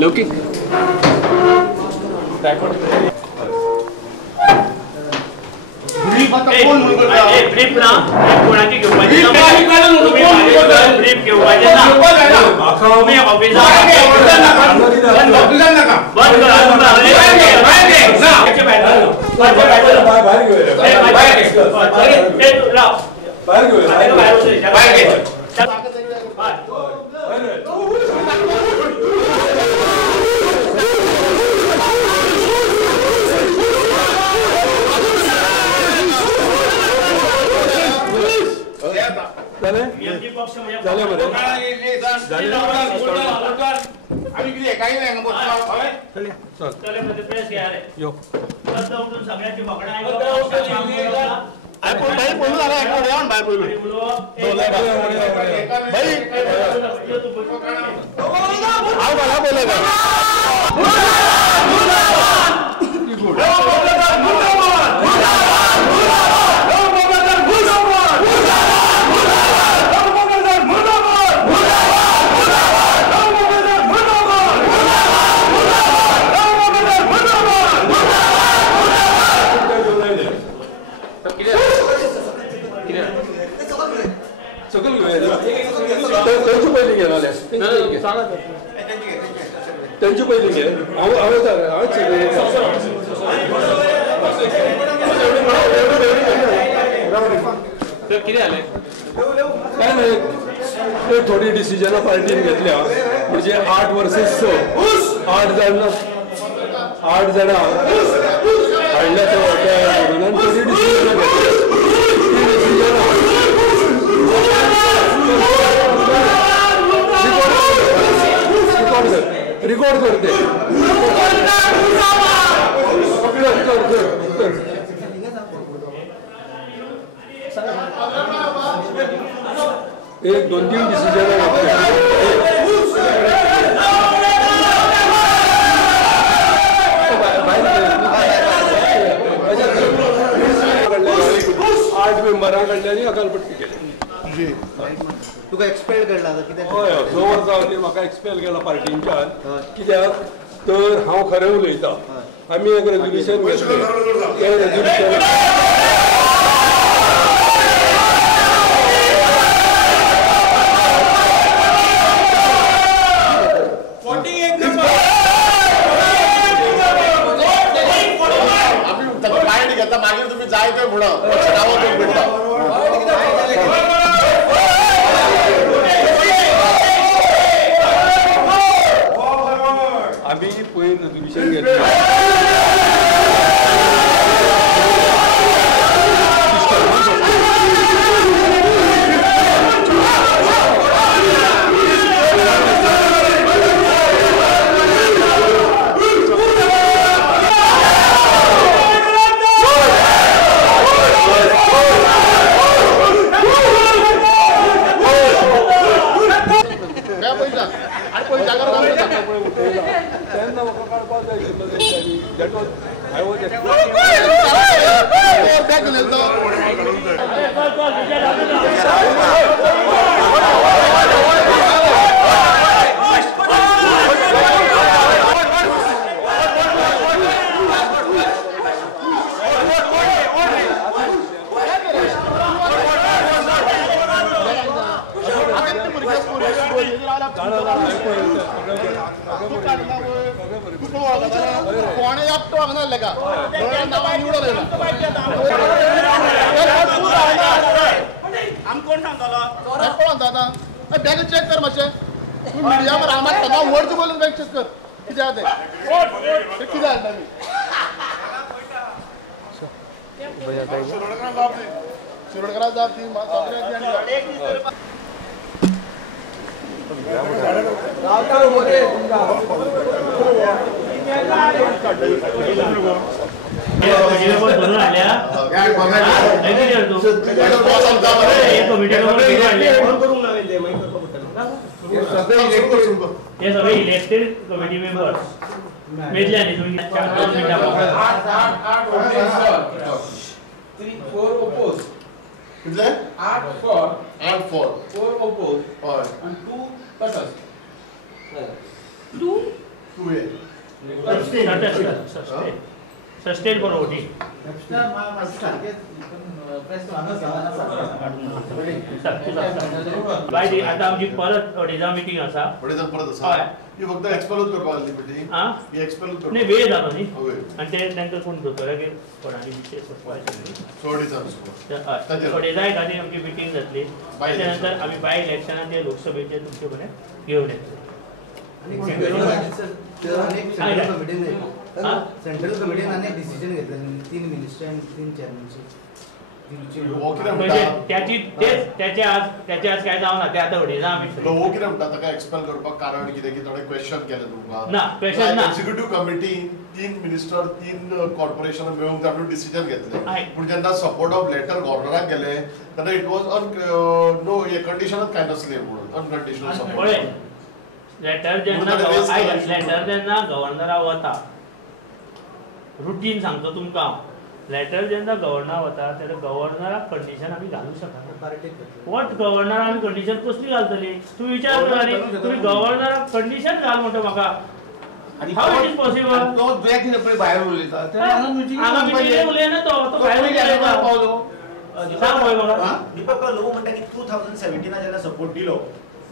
लौकिक ब्रीफ ना कोणाची घेऊन ब्रीफ घेऊन तुम्ही ऑफिसर त्यांची पहिली घे काय नाही ते थोडी डिसिजन पार्टीन घेतल्या म्हणजे 8 वर्सेस 8 जणांना 8 जण हाडल्या थोडी डिसिजन रिकॉर्ड करते एक 2-3 डिसिजन आठ मेंबरां कडल्यानी अकालपट्टी केली तुका एक्सपेल करला कित्याक हय 2 वर्सां जाली म्हाका एक्सपेल केला पार्टींच्यान कित्याक तर हांव खरें उलयतां आमी एक रेजोल्युशन घेतलें मागीर तुम्ही जाय ते म्हणा आम्ही पयलीं रेजोल्युशन घेतलें कोणे एकटो हांगा नासले नांवां निवडून आमी कोण सांगतालो कोण सांगता बॅग चेक कर मातशें तूं मिडिया मरे आम्हाला नांव व्हड बोलून बॅग चेक कर कितें आहा तें कितें हाडटा आमी शिरोडकराक जाप दी इलेक्टेड कमिटी मेंबर्स मेजले आणि तुम्ही 3 4 oppose कितले 8 for 4 oppose and 2 तटस्थ 2 सस्टेन फॉर वोटिंग बाय आता आमची परत अडेजा मिटींग आसा हय ही फक्त एक्सपेलच करपाक लागली मिटींग आं ही एक्सपेलच नाही वेळ जालो न्ही आनी ते तांकां कोण दोतोरागेर कोणाली विशेष अडेजाय खातीर आमची मिटींग जातली ताच्या नंतर आमी बाय इलेक्शनान ते लोकसभेचे तुमचे कडेन घेवन येतले सेंट्रल कमिटीन अनेक डिसिजन घेतले 3 मिनिस्टर आणि 3 चेअरमनशिप त्याचे आज काय जावना ते आता अडेजा आमी हो कितें म्हणटा ताका एक्सपेल करपाक कारण कितें की थोडे क्वेश्चन केले तुमकां ना क्वेश्चन ना एक्झिक्युटिव्ह कमिटी 3 मिनिस्टर 3 कॉर्पोरेशन मेळून तातूंत डिसिजन घेतले पूण जेन्ना सपोर्ट ऑफ लेटर गव्हर्नराक गेले तेन्ना इट वॉज नो हे कंडिशनच काय नसले म्हणून अनकंडिशनल सपोर्ट लेटर जेन्ना गव्हर्नरा वता रुटीन सांगतो तुमकां लेटर जेन्ना गव्हर्नर वता तेन्ना गव्हर्नराक कंडिशन आमी घालूंक शकना वॉट गव्हर्नराक आमी कंडिशन कसली घालतली तुमी विचार करा न्ही तुमी गव्हर्नराक कंडिशन घाल म्हणटा म्हाका हाव इट इज पॉसिबल तो दुयेंत कितें पळय भायर उलयता हांगा मिटिंगेक उलयना तो भायर उलयता पावलो सांग पळय म्हाका दीपक लोक म्हणटा की 2017 जेन्ना सपोर्ट दिलो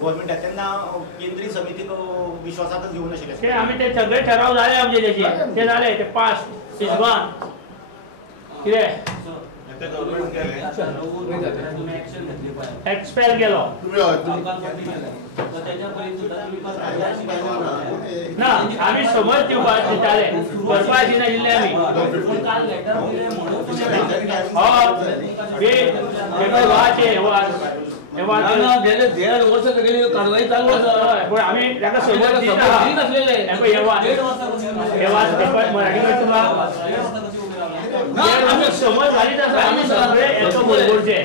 गव्हर्नमेंटाक तेन्ना केंद्रीय समितीक विश्वासातच घेवंक नाशिल्ले ते आमी ते सगळे ठराव झाले आमचे त्याचे ते झाले ते पास इज गॉन कितें एक्सपेल केलो ना आमी समज दिवपाक दिताले करपा आशिल्ले आमी गेले 1.5 वर्ष गेली कारवाई चालू आसा पण आमी ताका समज नसलेले मराठी तुका आमी समज घालीत आसा आमी सगळे एका बरोबरचे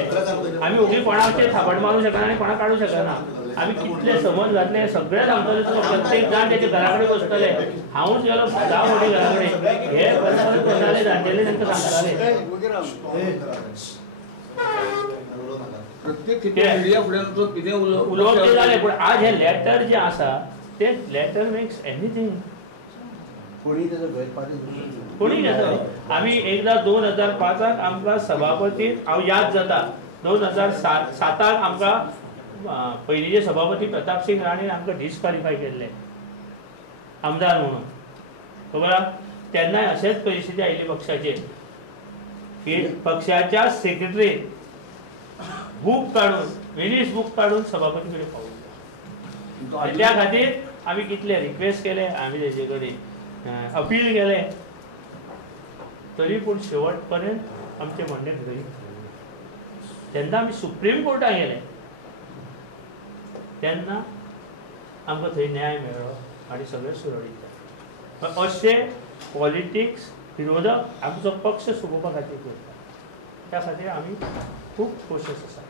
आमी ओगी कोणाचे थापड मारूंक शकना आनी कोणाक काडूंक शकना आमी कितले समज घातले सगळे सांगतले तुका प्रत्येक जाण तेच्या घरा कडेन बसतले हांवूच गेलो 10 फावटी घरा कडेन हे करताले जाणटेले तांकां सांगताले प्रत्येक मीडिया फुडें तो कितें उलोवप ते जालें पूण आज हे लेटर जे आसा ते लेटर मेक्स एनीथिंग कोणी घेता आमी एकदा 2005 आमकां सभापती हांव याद जाता 2007 आमकां पयलींचे सभापती प्रताप सिंग राणेन आमकां डिस्क्वॉलिफाय केल्ले आमदार म्हणून खबर तेन्नाय अशेच परिस्थिती आयिल्ली पक्षाचेर की पक्षाच्या सेक्रेटरी बुक काढून मिनिट्स बुक काढून सभापती कडेन पावयले त्या खातीर आमी कितले रिक्वेस्ट केले आमी तेजे कडेन अपील केले तरी पूण शेवट पर्यंत आमचे म्हणणे घडयले जेन्ना आमी सुप्रीम कोर्टाक गेले तेन्ना आमकां थंय न्याय मेळ्ळो आनी सगळें सुरळीत जालें अशें पॉलिटिक्स विरोधक आमचो पक्ष सुगोवपा खातीर करता त्या खातीर आमी खूब कोशिश आसा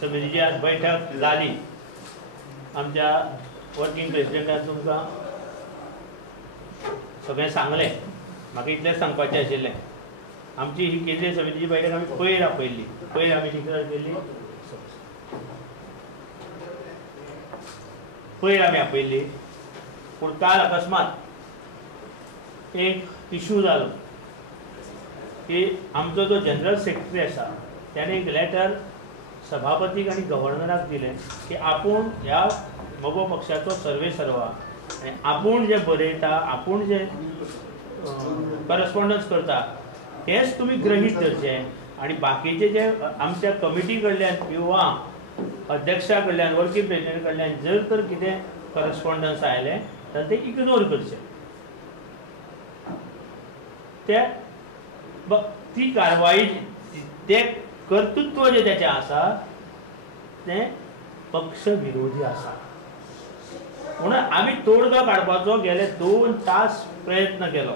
समितीची आज बैठक जाली आमच्या वर्किंग प्रेसिडेंटान तुमकां सगळें सांगलें म्हाका इतलेंच सांगपाचें आशिल्लें आमची ही केंद्रीय समितीची बैठक आमी पयर आपयल्ली पयर आमी डिक्लेअर केल्ली पयर आमी आपयल्ली पूण काल अकस्मात एक इशू जालो की आमचो जो जनरल सेक्रेटरी आसा त्याने एक लेटर सभापतीक आनी गव्हर्नराक दिलें की आपूण ह्या मगो पक्षाचो सर्वे सर्वा आनी आपूण जे बरयता आपूण जे करस्पॉन्डन्स करता हेच तुमी गृहीत धरचें आनी बाकीचे जे आमच्या कमिटी कडल्यान किंवा अध्यक्षा कडल्यान वर्किंग प्रेसिडेंट कडल्यान जर तर कितें करस्पॉन्डन्स आयलें जाल्यार ते इग्नोर करचें ते ती कारवाई ते कर्तृत्व जे त्याचे आसा ते पक्ष विरोधी आसा म्हणून आमी तोडगा काडपाचो गेले 2 तास प्रयत्न केलो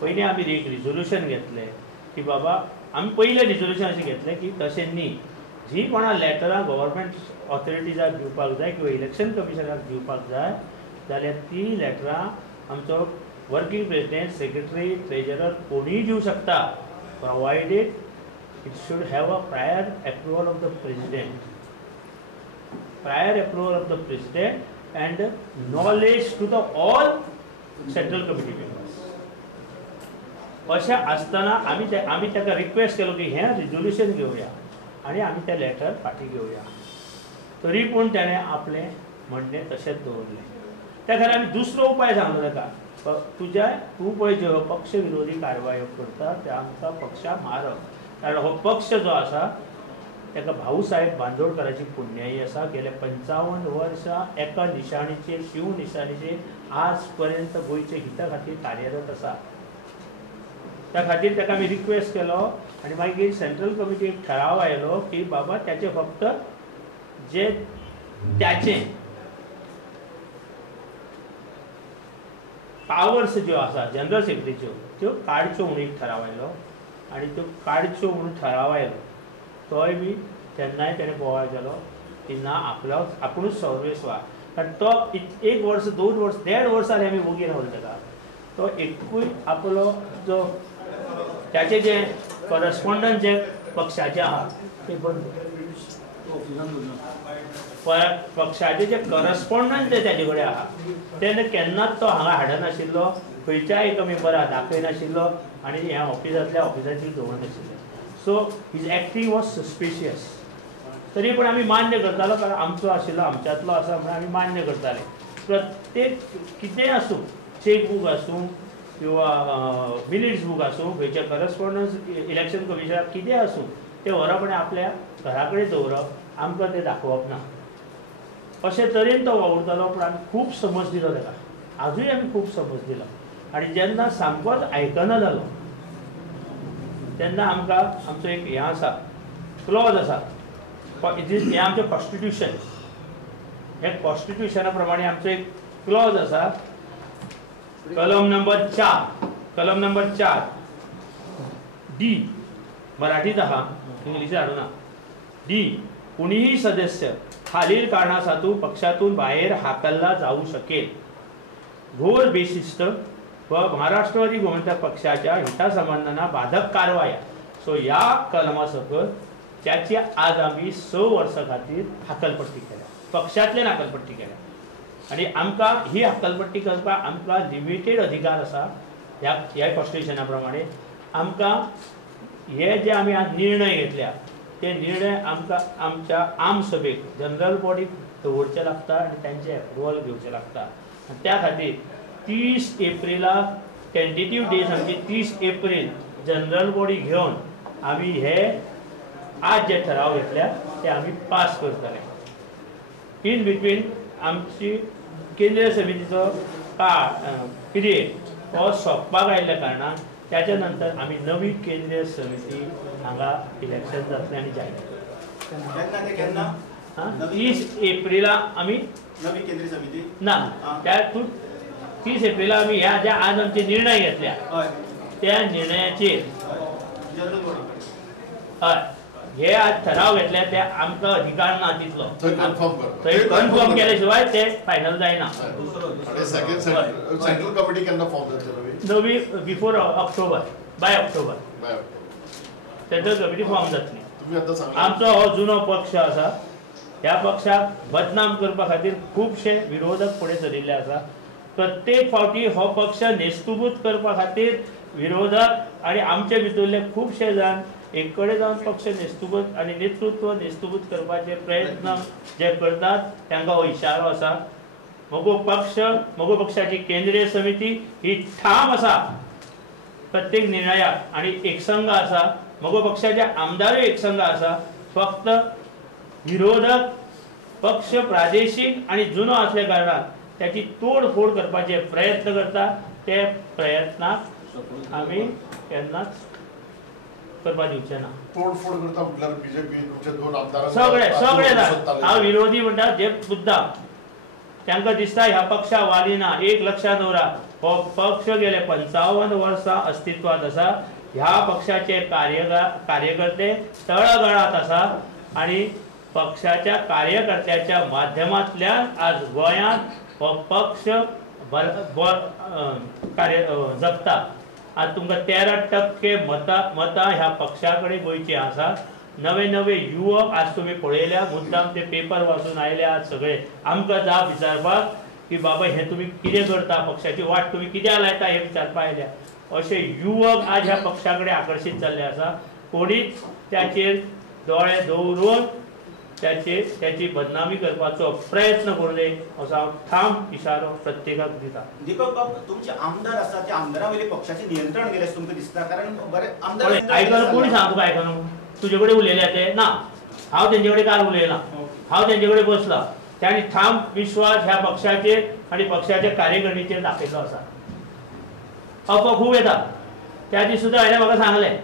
पयलीं आमी एक रिजोल्युशन घेतलें की बाबा आमी पयलें रिजोल्युशन अशें घेतलें की तशें न्ही जी कोणा लेटरां गव्हर्मेंट ऑथॉरिटीजाक दिवपाक जाय किंवा इलेक्शन कमिशनाक दिवपाक जाय जाल्यार ती लेटरां आमचो वर्किंग प्रेसिडेंट सेक्रेटरी ट्रेजरर कोणीय दिवं शकता provided it should have a prior approval of the president. Prior approval of the president and knowledge to the all central committee members. अशें आसतना आमी ताका रिक्वेस्ट केलो की हें रिजोल्युशन घेवया आनी आमी तें लेटर फाटीं घेवया. तरी पूण ताणें आपलें म्हणणें तशेंच दवरलें. त्या खातीर आमी दुसरो उपाय सांगलो ताका, तूं पळय ज्यो पक्ष विरोधी कारवायो करता त्या आमकां पक्षाक मारप. कारण हो पक्ष जो आसा ताका भाऊ साहेब बांदोडकराची पुण्याई आसा. गेले 55 वर्सां एका निशाणीचेर शिव निशाणीचेर आज पर्यंत गोंयचे हिता खातीर कार्यरत आसा. त्या खातीर ताका आमी रिक्वेस्ट केलो आनी मागीर सेंट्रल कमिटीक ठराव आयलो की बाबा त्याचे फक्त जे त्याचे पावर्स ज्यो आसा जनरल सेक्रेटरीच्यो त्यो काडच्यो म्हणून एक ठराव आयलो आनी त्यो काडच्यो म्हणून ठराव आयलो. तोय बी तेन्नाय ताणें बोवाळ केलो की ना आपुणूच सर्वेस्वा. कारण तो 1 वर्स 2 वर्स 1.5 वर्सां आमी वगीर रावले ताका. तो एकूय आपलो जो त्याचे जे करस्पॉन्डंट जे पक्षाचे आहा ते बंद पक्षाचे जे करस्पॉन्डंट जे ताजे कडेन आहा तेन्ना केन्नाच तो हांगा हाडनाशिल्लो, खंयच्याय एका मेंबराक दाखयनाशिल्लो आनी ह्या ऑफिसांतल्या ऑफिसाचेर दवरनाशिल्लो. So his acting was suspicious. तरी पूण आमी मान्य करतालो कारण आमचो आशिल्लो आमच्यांतलो आसा म्हणून आमी मान्य करताले. प्रत्येक कितेंय आसूं, चेकबूक आसूं किंवा मिनिट्स बूक आसूं, खंयचे करस्पॉन्डन्स इलेक्शन कमिशनाक कितें आसूं तें वरपणे आपल्या घरा कडेन दवरप, आमकां तें दाखोवप ना. अशे तरेन तो वावुरतालो. पूण आमी खूब समज दिलो ताका, आजूय आमी खूब समज दिलो. आनी जेन्ना सामकोच आयकना जालो तेन्ना आमकां आमचो एक हें आसा, क्लॉज आसा, हें आमचें कॉन्स्टिट्यूशन. हे कॉन्स्टिट्यूशना प्रमाणे आमचो एक क्लॉज आसा, कलम नंबर 4 डी, मराठीत आहा, इंग्लिशीत हाडूना. डी, कुणीही सदस्य खालील कारणासाठी पक्षातून बाहेर हाकलला जाऊ शकेल. घोर बेशिस्त व महाराष्ट्रवादी गोमंतक पक्षाच्या हितासंबंधांना बाधक कारवाया. सो ह्या कलमा सकट त्याची आज आम्ही 6 वर्सां खातीर हाकलपट्टी केल्या, पक्षांतल्यान हाकलपट्टी केल्या. आनी आमकां ही हाकलपट्टी करपाक आमकां लिमिटेड अधिकार आसा. ह्या कॉन्स्टिट्यूशना प्रमाणे आमकां हे जे आमी आज निर्णय घेतल्या ते निर्णय आमकां आमच्या आम सभेक जनरल बॉडीक दवरचे लागता आनी तांचे अप्रुवल घेवचे लागता. त्या खातीर 30 एप्रिलाक टेंटेटिव्ह डेट आमची 30 एप्रील जनरल बॉडी घेवन आमी हे आज जे ठराव घेतल्या ते आमी पास करतले. इन बिटवीन आमची केंद्रीय समितीचो पिरियड हो सोंपपाक आयिल्ल्या कारणान त्याच्या नंतर आमी नवी केंद्रीय समिती हांगा इलेक्शन जातलें आनी जायत. केन्ना 30 एप्रिला आमी नवी केंद्रीय समिती ना, त्या 30 एप्रिला आमी ह्या ज्या आज आमचे निर्णय घेतल्या त्या निर्णयाचेर हय हे आज ठराव घेतल्या ते आमकां अधिकार ना तितलो. थंय कन्फर्म केल्या शिवाय ते फायनल जायना. सेंट्रल कमिटी केन्ना फॉर्म जातली? नवी before October, by October central committee form जातली. आमचो हो जुनो पक्ष आसा, ह्या पक्षाक बदनाम करपा खातीर खुबशे विरोधक फुडें सरिल्ले आसा. प्रत्येक फावटी हो पक्ष नेस्तुबूत करपा खातीर विरोधक आनी आमचे भितरले खुबशे जाण एक कडेन जावन पक्ष नेस्तुबूत आनी नेतृत्व नेस्तुबूत करपाचे प्रयत्न जे करतात तांकां हो इशारो आसा. म्हगो पक्षाची केंद्रीय समिती ही ठाम आसा प्रत्येक निर्णयाक आनी एकसंघ आसा. म्हगो पक्षाचे आमदारूय एकसंघ आसा. फक्त विरोधक पक्ष प्रादेशीक आनी जुनो असल्या कारणान त्याची तोडफोड करपाचे प्रयत्न करता. ते प्रयत्नाक आमी केन्नाच करपा दिवचे ना. तोडफोड करता म्हटल्यार बीजेपीचे 2 आमदार सगळे हांव विरोधी म्हणटा जे मुद्दाम तांकां दिसता ह्या पक्षा वालिना. एक लक्षात दवरा, हो पक्ष गेले 55 वर्सां अस्तित्वात आसा. ह्या पक्षाचे कार्यकर्ते तळागाळात आसा आनी पक्षाच्या कार्यकर्त्याच्या माध्यमांतल्यान आज गोंयांत हो पक्ष जगता. आज तुमकां 13% मतां ह्या पक्षा कडेन गोंयची आसा नवे नवे युवक आज तुम्ही पळयल्या मुद्दाम ते पेपर वाचून आयले आज सगळे आमकां जाप विचारपाक की बाबा हे तुम्ही कितें करता पक्षाची वाट तुम्ही कित्याक लायता हे विचारपाक आयल्या अशे युवक आज ह्या पक्षाकडे आकर्षित जाल्ले आसा कोणीच त्याचेर दोळे दवरून त्याची बदनामी करपाचो प्रयत्न करू नये असो हांव ठाम इशारो प्रत्येकाक दिता. दीपक बाब तुमचे आमदार आसा त्या आमदारावयले पक्षाचे नियंत्रण केले तुमकां दिसता कारण बरे आमदार आयकना कोणी सांग तुका आयकना तुजे कडेन उलयले ते ना हांव तेंचे कडेन काल उलयला हांव तेंचे कडेन बसला त्यांनी ठाम विश्वास ह्या पक्षाचेर आनी पक्षाच्या कार्यकर्त्यांचेर दाखयल्लो आसा. अफवा खूब येता त्या दीस सुद्दां हांवें म्हाका सांगलें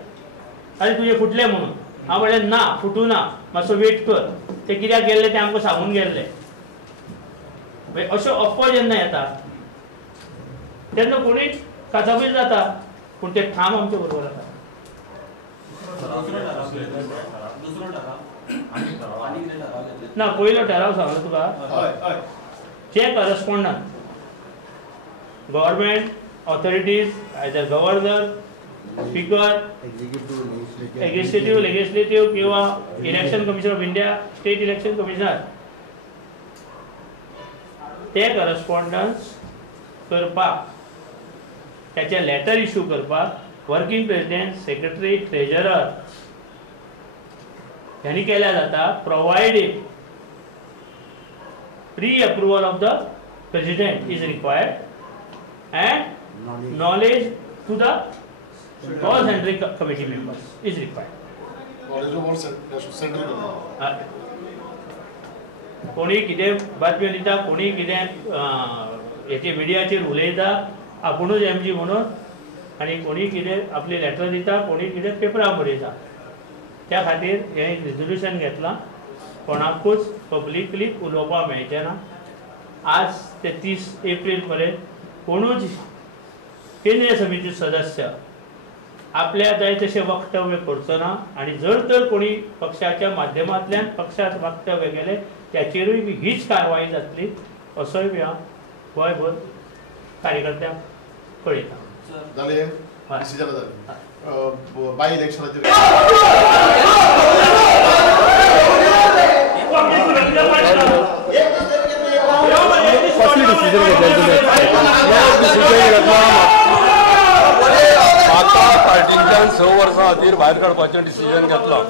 आनी तुजे फुटले म्हणून हांव म्हणलें ना फुटू ना मातसो वेट कर ते कित्याक गेल्ले ते आमकां सांगून गेल्ले. अश्यो अफवा जेन्ना येता तेन्ना कोणी काचाबीज जाता पूण ते ठाम आमचे बरोबर आसा. ना पयलो ठराव सांगलो तुका जे correspondent government authorities either governor speaker executive legislative किंवा election commission of India state election commissioner ते करस्पॉन्डन्स करपाक त्याचे लेटर इश्यू करपाक वर्किंग प्रेसिडेंट सेक्रेटरी ट्रेजरर यांनी केल्या जाता provided pre approval of the president is required and knowledge to the all central committee members is required. Knowledge of all central committee. कोणी कितें बातम्यो दिता कोणी कितें हेचे मिडियाचेर उलयता आपुणूच एमजी म्हणून आनी कोणी कितें आपली लेटर दिता कोणी कितें पेपरार बरयता त्या खातीर हें एक रिजोल्युशन घेतलां कोणाकूच पब्लिकली उलोवपाक मेळचें ना. आज ते 30 एप्रील पर्यंत कोणूच केंद्रीय समिती सदस्य आपल्या जाय तशें वक्तव्य करचो ना आनी जर तर कोणी पक्षाच्या माध्यमांतल्यान पक्षात वक्तव्य केले त्याचेरूय हीच कारवाई जातली असोय बी हांव गोंयभर कार्यकर्त्यांक कळयता. जाले डिसिजन जाले बाय इलेक्शनाचेर आता पार्टींच्यान 6 वर्सां खातीर भायर काडपाचें डिसिजन घेतलां.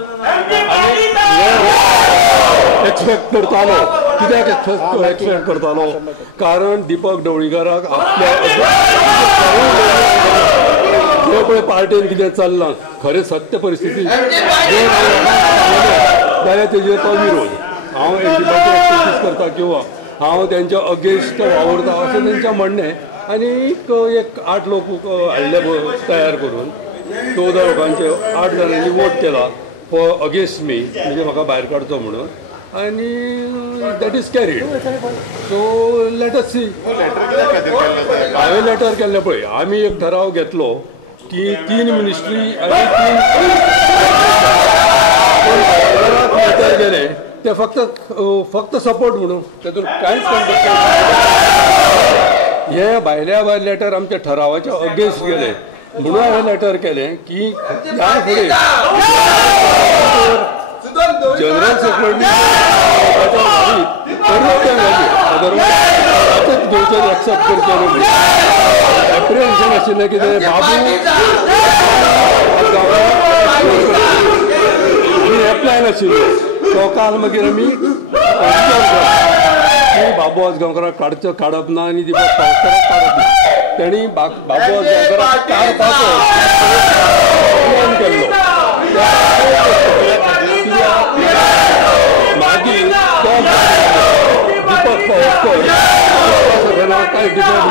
एक्सपेक्ट करतालो कित्याक एक्सपेक्ट करतालो कारण दीपक ढवळीकाराक आपल्या जे पळय पार्टीन कितें चल्लां खरें सत्य परिस्थिती जाल्यार तेजेर तो विरोध हांव दीपाची एक्सपर्टीज करता किंवा हांव त्यांच्या अगेन्स्ट वावरता अशें तेंचें म्हणणें आनी एक 8 लोक हाडले तयार करून 14 लोकांचे 8 जाणांनी वोट केला फॉर अगेन्स्ट मी म्हणजे म्हाका भायर काडचो म्हणून आनी that is carried. So let us see हांवें लेटर केल्लें पळय आमी एक ठराव घेतलो की 3 मिनिस्ट्री आनी 3 लेटर गेले ते फक्त सपोर्ट म्हणून तेतून कांयच हे भायल्या भायर लेटर आमच्या ठरावाच्या अगेन्स्ट गेले म्हणून हांवें लेटर केलें की ह्या फुडें जनरल सेक्रेटरी घेवचें एक्सेप्ट करचें न्हू एप्रिहेन्शन आशिल्लें कितें बाबू आमी एप्लाय नाशिल्लो तो काल मागीर आमी बाबू आजगांवकाराक काडप ना आनी दीपक पावसाराक काडप ना तेणी बाबू आजगांवकाराक काडपाचो प्लॅन केल्लो मागीर तो दीपक पावसकर कांय different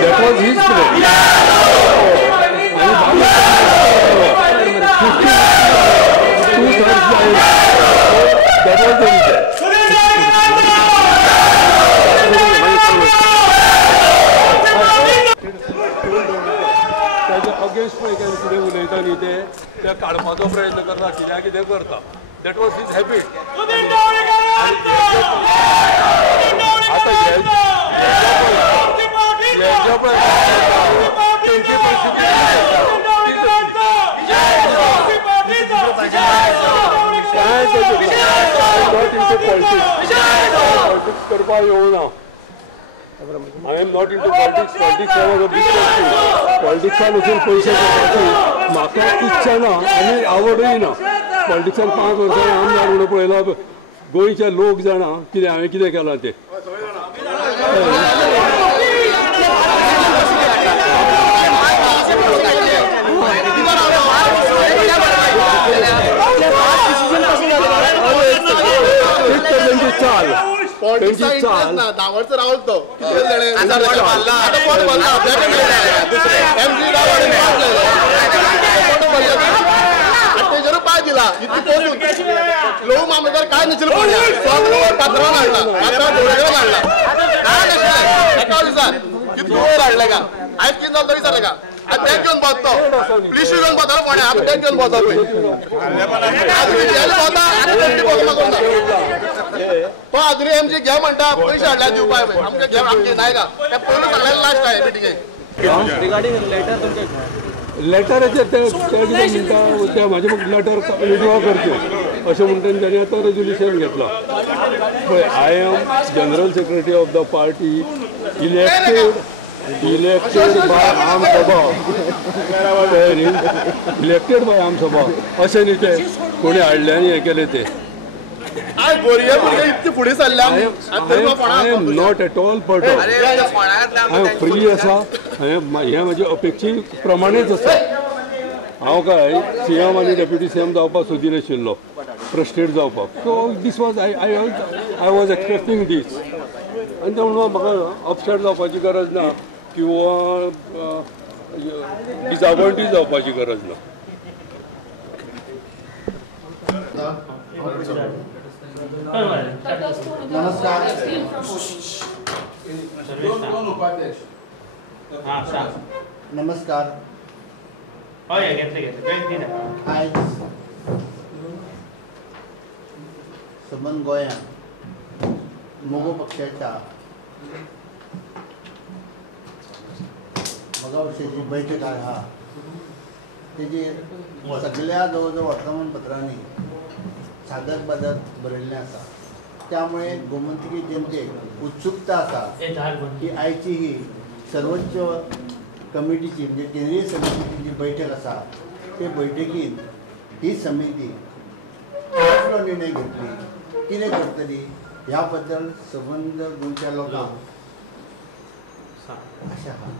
that was his plan त्याच्या अगेन्स्ट पळय कितें उलयता न्ही ते काडपाचो प्रयत्न करता कित्याक कितें करता दॅट वॉज हीज हॅबीट. आतां पॉलिटिक्स करपाक येवना. I am not into politics. Politics I was a big country. Politicsaan वचून पयशे करपाची म्हाका इच्छा ना आनी आवडूय ना. पॉलिटिक्सान 5 वर्सां आमदार म्हणून पळयला गोंयचे लोक जाणा कितें हांवें कितें केलां तें. चाल पॉलिटिक्स 10 वर्ष रावल तो किती जाणे पाय दिला लोक मामलेदार काय नसेल पात्रावर हाडला किती वर हाडले का आयज कितें जालें तो विचारले का आज बँक घेवन बसतो पुलीस घेवन बसता कोणे आमी बँक घेवन बसता तो आजून आमचे घे म्हणटा पयशे हाडल्या दिवपाक आमचे घे आमचे नाही का त्या पयलू सांगलेलें लास्ट आहे मिटिंगेक लेटराचेर ते म्हणटा ते म्हाजे लेटर विड्रॉ करचे अशें म्हणटा ताणें आतां रेजोल्युशन घेतलां पळय. I am general secretary of the party elected by आम सभा इलेक्टेड बाय आम सभा अशें न्ही ते कोणी हाडले आनी हें केलें ते. I am not at all पट हांव फ्री आसा हें म्हाजे अपेक्षे प्रमाणेच आसा. हांव काय CM आनी डेप्युटी CM जावपाक सोदी नाशिल्लो फ्रस्ट्रेट जावपाक. So this was I was expecting this आनी ते म्हणून म्हाका अपसेट जावपाची गरज ना किंवा डिसअपॉयंटीड जावपाची गरज ना. नमस्कार. नमस्कार. आयज सबंद गोंयांत मोगो पक्षाच्या वर्साची बैठक आहा तेजेर सगळ्या जवळ जवळ वर्तमानपत्रांनी सादर बादक बरयल्लें आसा. त्यामुळे गोमंतकी जनतेक उत्सुकता आसा की आयची ही सर्वोच्च कमिटीची म्हणजे केंद्रीय समितीची जी बैठक आसा ते बैठकीन ही समिती कसलो निर्णय घेतली कितें करतली ह्या बद्दल सबंद गोंयच्या लोकांक आशा आहा.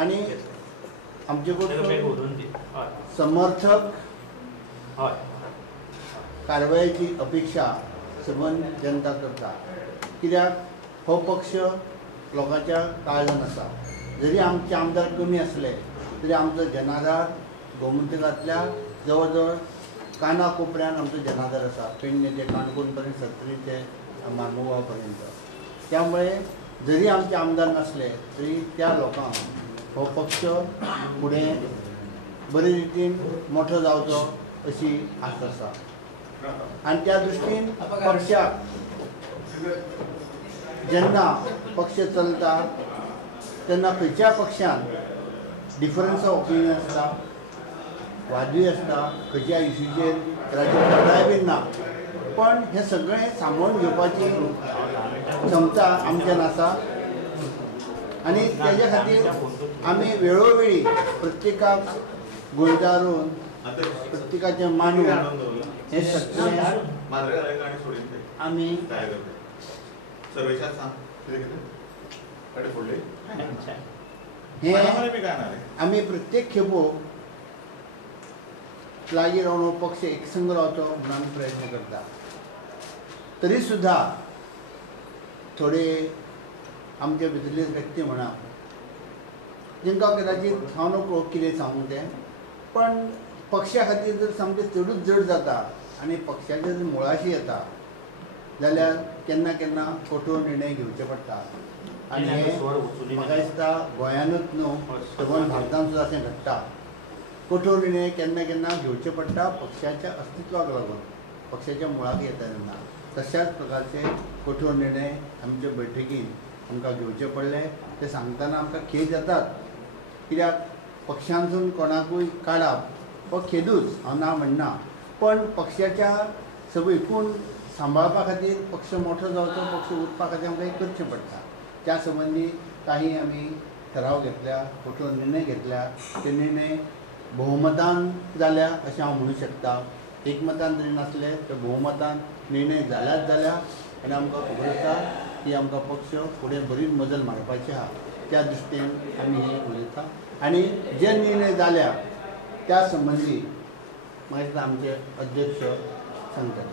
आनी आमचे कडसून समर्थक कारवायेची अपेक्षा सबंद जनता करता. कित्याक हो पक्ष लोकांच्या काळजान आसा. जरी आमचे आमदार कमी असले तरी आमचो जनाधार गोमंतकांतल्या जवळ जवळ काना कोपऱ्यान आमचो जनाधार आसा. पेडणे ते काणकोण पर्यंत सत्तरी ते मार्मुगांव पर्यंत. त्यामुळे जरी आमचे आमदार नसले तरी त्या लोकांक हो पक्ष फुडें बरे रितीन मोठो जावचो अशी आस आसा. आनी त्या दृश्टीन पक्षाक जेन्ना पक्ष चलता तेन्ना खंयच्या पक्षान डिफरन्स ऑफ ओपिनियन आसता, वादूय आसता, खंयच्या इश्यूचेर राजकारणाय बीन ना. पण हे सगळें सांबाळून घेवपाची क्षमता आमच्यान आसा. आनी तेज्या खातीर आमी वेळोवेळी प्रत्येकाक गोंयकारून प्रत्येकाचें मानून हे सगळें आमी हे आमी प्रत्येक खेपो लागीं रावन पक्ष एकसंग रावचो म्हणून आमी प्रयत्न करता. तरी सुद्दां थोडे आमचे भितरले व्यक्ती म्हणा जेंकां कदाचित हांव नको कितें सांगूं तें, पण पक्षा खातीर जर सामकें चडूच जड जाता आनी पक्षाच्या जर मुळाशी येता जाल्यार केन्ना केन्ना कठोर निर्णय घेवचे पडटा. आनी हे म्हाका दिसता गोंयानूच न्हू सबंद भारतांत सुद्दां अशें घडटा. कठोर निर्णय केन्ना केन्ना घेवचे पडटा पक्षाच्या अस्तित्वाक लागून, पक्षाच्या मुळाक येता तेन्ना. तशाच प्रकारचे कठोर निर्णय आमच्या बैठकीन आमकां घेवचे पडले. ते सांगतना आमकां खेद जातात. कित्याक पक्षांतसून कोणाकूय काडप हो खेदूच, हांव ना म्हणना. पण पक्षाच्या सगळीकूण सांबाळपा खातीर पक्ष मोठो जावचो, पक्ष उरपा खातीर आमकां एक करचें पडटा. त्या संबंधी काही आमी ठराव घेतल्या, कुठलो निर्णय घेतल्या. ते निर्णय भोवमतान जाल्या अशें हांव म्हणूं शकता. एकमतान जरी नासले तर भोवमतान निर्णय जाल्याच जाल्या. आनी आमकां खबर आसा की आमकां पक्ष फुडें बरीच मजल मारपाची आहा. त्या दृश्टीन आमी हे उलयता. आनी जे निर्णय जाल्या त्या संबंधी मागीर आमचे अध्यक्ष सांगतात.